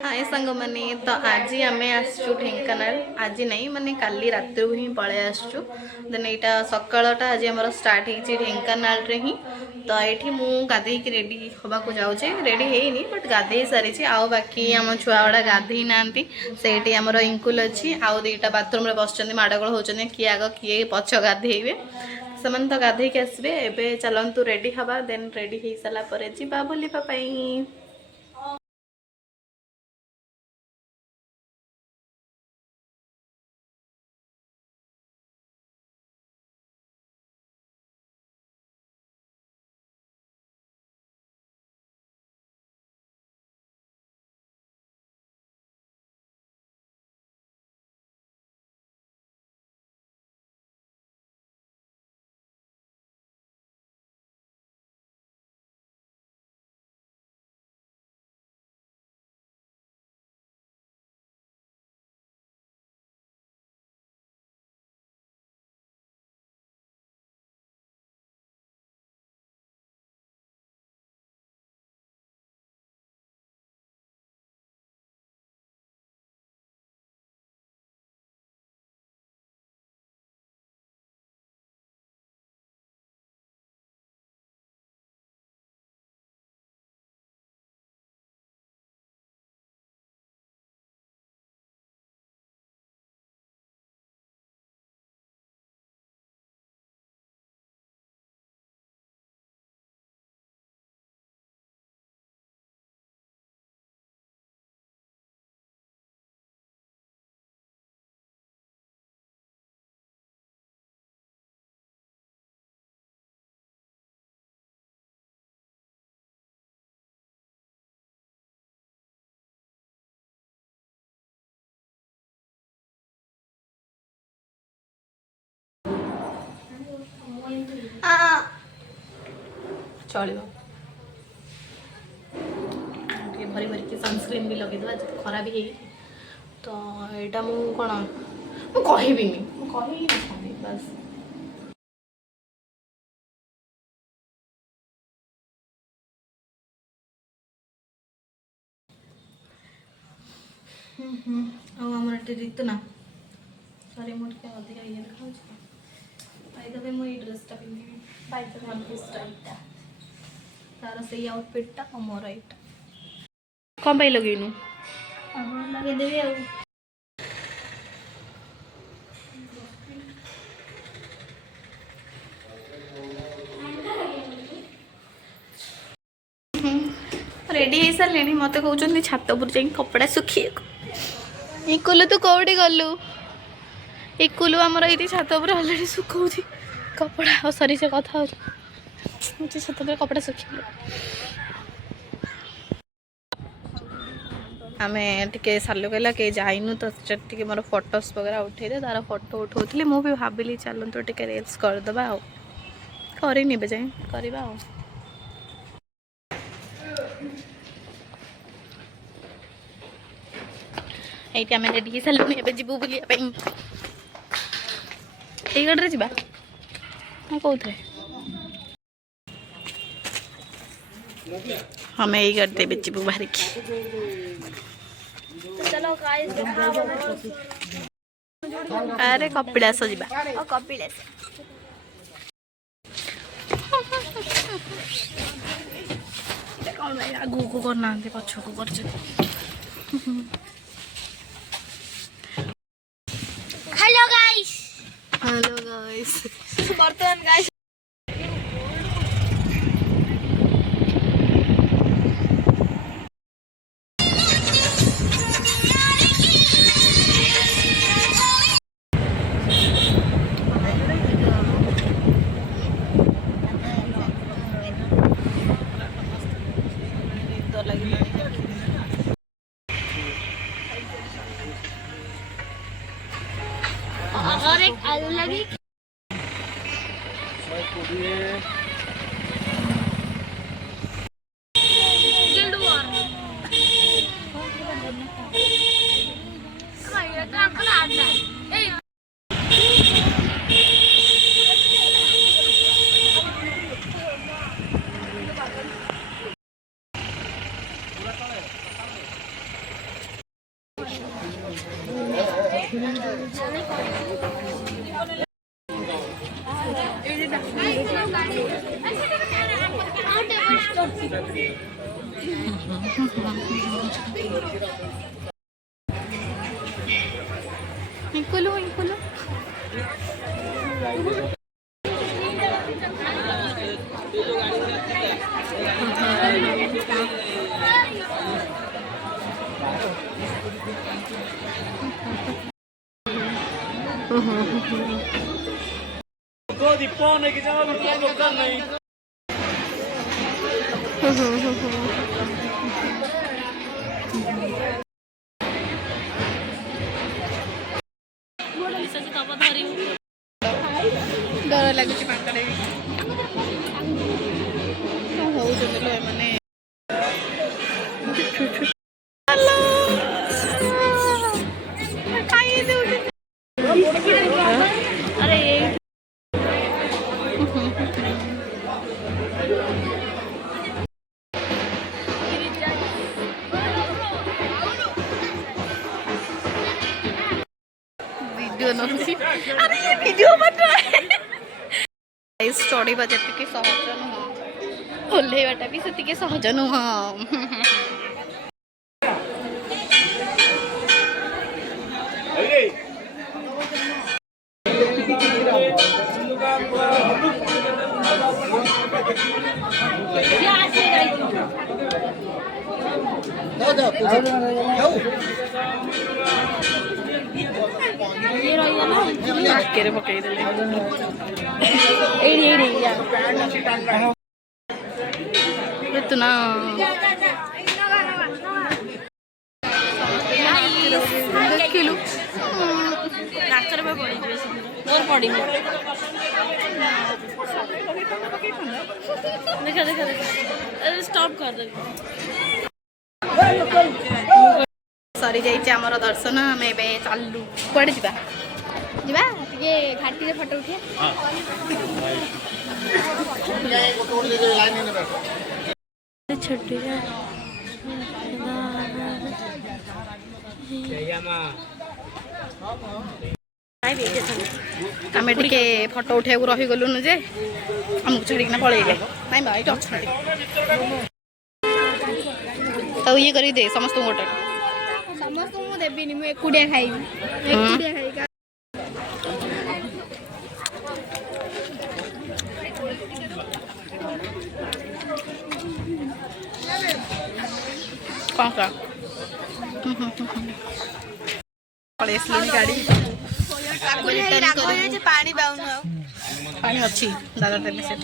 हाय सांग मैंने तो आज आम आसचु ढेंकानाल आज नहीं माने काली रात ही पलि आसचु देन यहाँ सकाळटा आज आम स्टार्ट हो ढेंकानाल रे ही तो ये मु गाधे रेडी होगा जाऊे रेडी है बट गाधे सारी आउ बाकी आम छुआ गुड़ा गाधे ना से आमर इंकुल अच्छी आउ दुईटा बाथरूम बस माड़गोल होती किए आग किए पछ गाधेबे से तो गाधेक आसबे एबे चलतु रेडी हवा देन रेडी हो सारापर जा बुलापी। चलो भरी भरिक सनस्क्रीन भी लगे आज खरा भी है तो यहाँ मुझे कौन मुझे बस आमर ऋतु ना सॉरी मुझे अधिक ये देखा पाइदे मुझे ड्रेसटा पिंधि पाइदे वन पीस टाइपटा तार से आउटफिटा मोर यहाँ कौन पाई लगेनु लगेदेवी आ रेडी हो सारे मत कहते छात उपर जा कपड़ा सुखी इकुलु तू कौटी गलु इकुलु आमर ये छात उपर अलरेडी सुखाऊ कपड़ा सरी से कथा छात उपर कपड़ा सुखी आम टे सालू कहला कहीं जाइनु तो टे मोर फोटोस वगैरह उठे दे तार फोटो उठाऊली मुझे भाविली चलतु टे रिल्स करदे करनी जाए करवा ये आम रेडी सारे एवं जीवु बुलापी ये गाड़ी जा कौन हमें यही गाड़ी दे जीवु बाहर अरे कपिलास जा कपिलास आगू को करना पछकू कर हेलो गाइस बर्तमान गाइस और एक आलू लगी Incolo, incolo. di pone che stiamo portando con noi. डर लगुच पाकड़े होउछन लो माने हेलो खाई देउछ अरे वीडियो नोसी अरे ये वीडियो बन रहा है इस स्टोरी बजे के सहज नुह ओल्हेवाटा भी से सहज नुह आके पकई तू ना देखिलु नाचर में पड़ी मोर पड़ी देखा देखा देखा स्टॉप कर दे सरी जाइए आमर दर्शन आम ए चलू कड़े जा ଯିବା ଟିକେ ଘାଟିରେ ଫଟୋ ଉଠିବା ଛୋଟିଆ ଆମେ ଟିକେ ଫଟୋ ଉଠେଇବାକୁ ରହିଗଲୁନୁ ଯେ ଆମକୁ ଛାଡ଼ିକିନା ପଳେଇଲେ ନାଇଁ ବା ଏଇଠି ଅଛନ୍ତି ତ ଇଏ କରିକି ଦେ ସମସ୍ତଙ୍କୁ ଗୋଟେ ସମସ୍ତଙ୍କୁ ମୁଁ ଦେବିନି ମୁଁ ଏକୁଟିଆ ଖାଇବି ଏକୁଟିଆ ଖାଇବି कौन सा गाड़ी पानी पाऊनु पानी अच्छी दादा देने से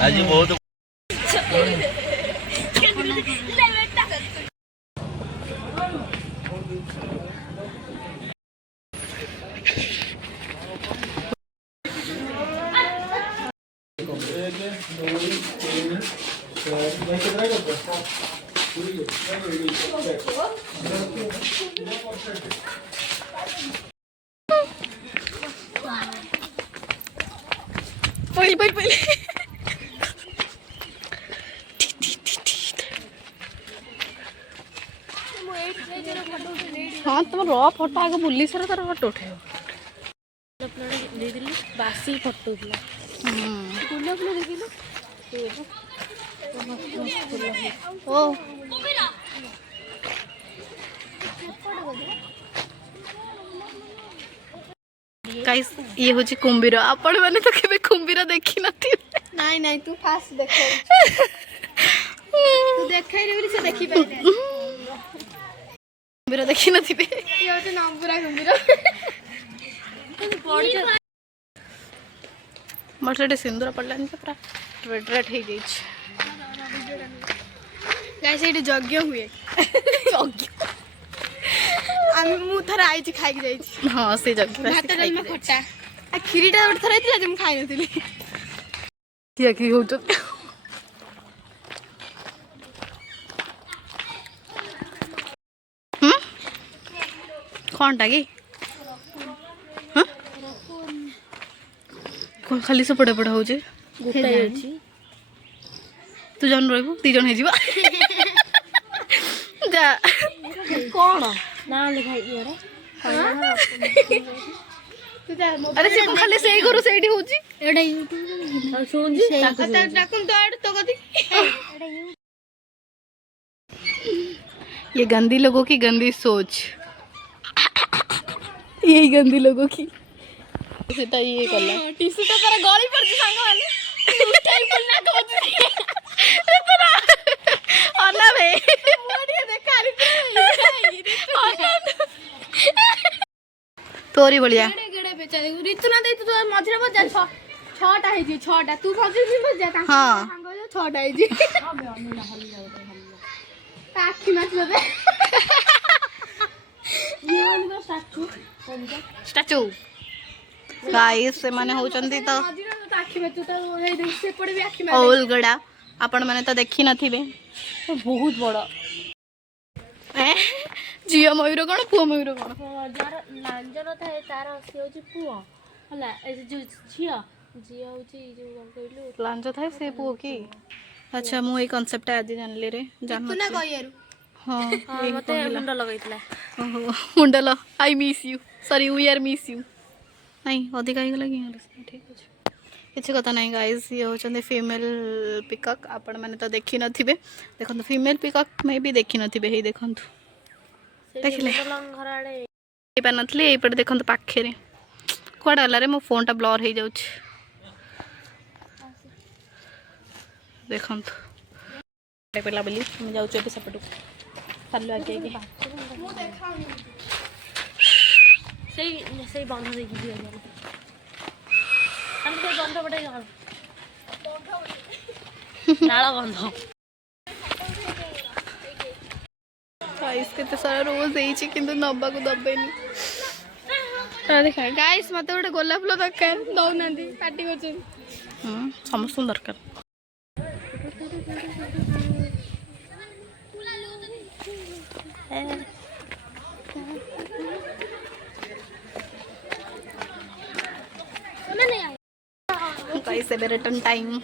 आज बहुत पहले हाँ तुम रो फोटो आगे बुली सारा तार फोटो उठे बासी फटो फूल फूल देखिलु ओ गाइस ये होची कुंभीर आपण माने तो केबे कुंभीर देखि नथि नाई नाई तू फास्ट देख तू देखाई रे बोली से देखि पाइ कुंभीर देखि नथि बे ये होते नंबरा कुंभीर मटरे सिंदूर पड़लानी तो पूरा रेड रेड हो गई गाइस एठी यज्ञ हुए यज्ञ आमी मु थर आइछि खाइ जाई हां से यज्ञ भात डालमा खट्टा आ खीरीटा ओठ थर आइछि जे मु खाइ नथिली किया की हो तो कौन टागी हाँ कौन खाली से पड़ा पड़ा हो जे ଗୋଟାଏ ଅଛି तू जन रही दी जन है जा କଣ ନା ଲେଖା अरे से को खाली सेही करू सेठी होची ଏଟା ୟୁଟ୍ୟୁବ ଶୁଣୁଛି डाकुन तो आड़ तो कदी ये गंदी लोगों की गंदी सोच यही गंदी लोगों की सेटा ये कला टिश्यू पेपर गଳି ପଡିଛି ସାଙ୍ଗମାନେ ଉଠାଇ ପଡିଲା କହୁଛି अना बे ମୁଁ ଟିକେ ଦେଖାରି तोरी बढ़िया ଗେଡେ ଗେଡେ ବେଚାରି ରିତୁ ନା ଦେଇ ତୁ ମଝିରେ ବଜା ଛଅଟା ହେଇଛି ଛଅଟା ତୁ ମଝିରେ ବଜା ତାଙ୍କ हाँ ସାଙ୍ଗ ଛଅଟା ହେଇଛି ତା ଆଖି ମାଛି ଦେବେ ଝିଅମାନଙ୍କ ଷ୍ଟାଚୁ स्टैचू गाइस से माने होचंती तो ମଝିରେ ତା ଆଖି ମାଛୁ ତା ହେଇ ଦେଖ ସେପଟେ ବି ଆଖି ମାଛି ओलगड़ा आपण माने तो देखी नथिबे ବହୁତ ବଡ झियो मयूर कौन पुओ मयूर कौन ଯାର ଲାଞ୍ଜ ନଥାଏ ତାର ସେ ହେଉଛି ପୁଅ ହେଲା ଏ ଯୋଉ ଝିଅ ଝିଅ ହେଉଛି ଯୋଉ କ'ଣ କହିଲୁ लांजो थाए से पुओ की अच्छा मु ए कांसेप्ट आज जानले रे जान हां ମତେ ମୁଣ୍ଡ ଲଗେଇଥିଲା ओहो मुंडल I miss you sorry we are miss you नहीं अधिक आई लगी ठीक अछि किसी कथा नहीं गाइस ये होचंदे फीमेल पिकॉक आपण माने तो देखि नथिबे देखंतु फीमेल पिकॉक में भी देखि नथिबे हे देखंतु देखिले घर आड़े ए पानथले ए पटे देखंतु पाखे रे कोडा हला रे मो फोन टा ब्लर हे जाउछ देखंतु ए पेला बली हम जाउछ ए सपटु सालु आके के ସେଇ ସେଇ ବନ୍ଧ ଦେଇକି ଯିବା ଆମେ ସେଇ ବନ୍ଧ ପଟେ ଯାଉ ନାଳ ବନ୍ଧ गाइस केते सारा रोज हेची किंतु नबा को दबेनी देखा गाइस मते गोटे गोलाप फुल दरकार दउनांदी पार्टी करछन समस्त दरकार गाइस एबे रिटर्न टाइम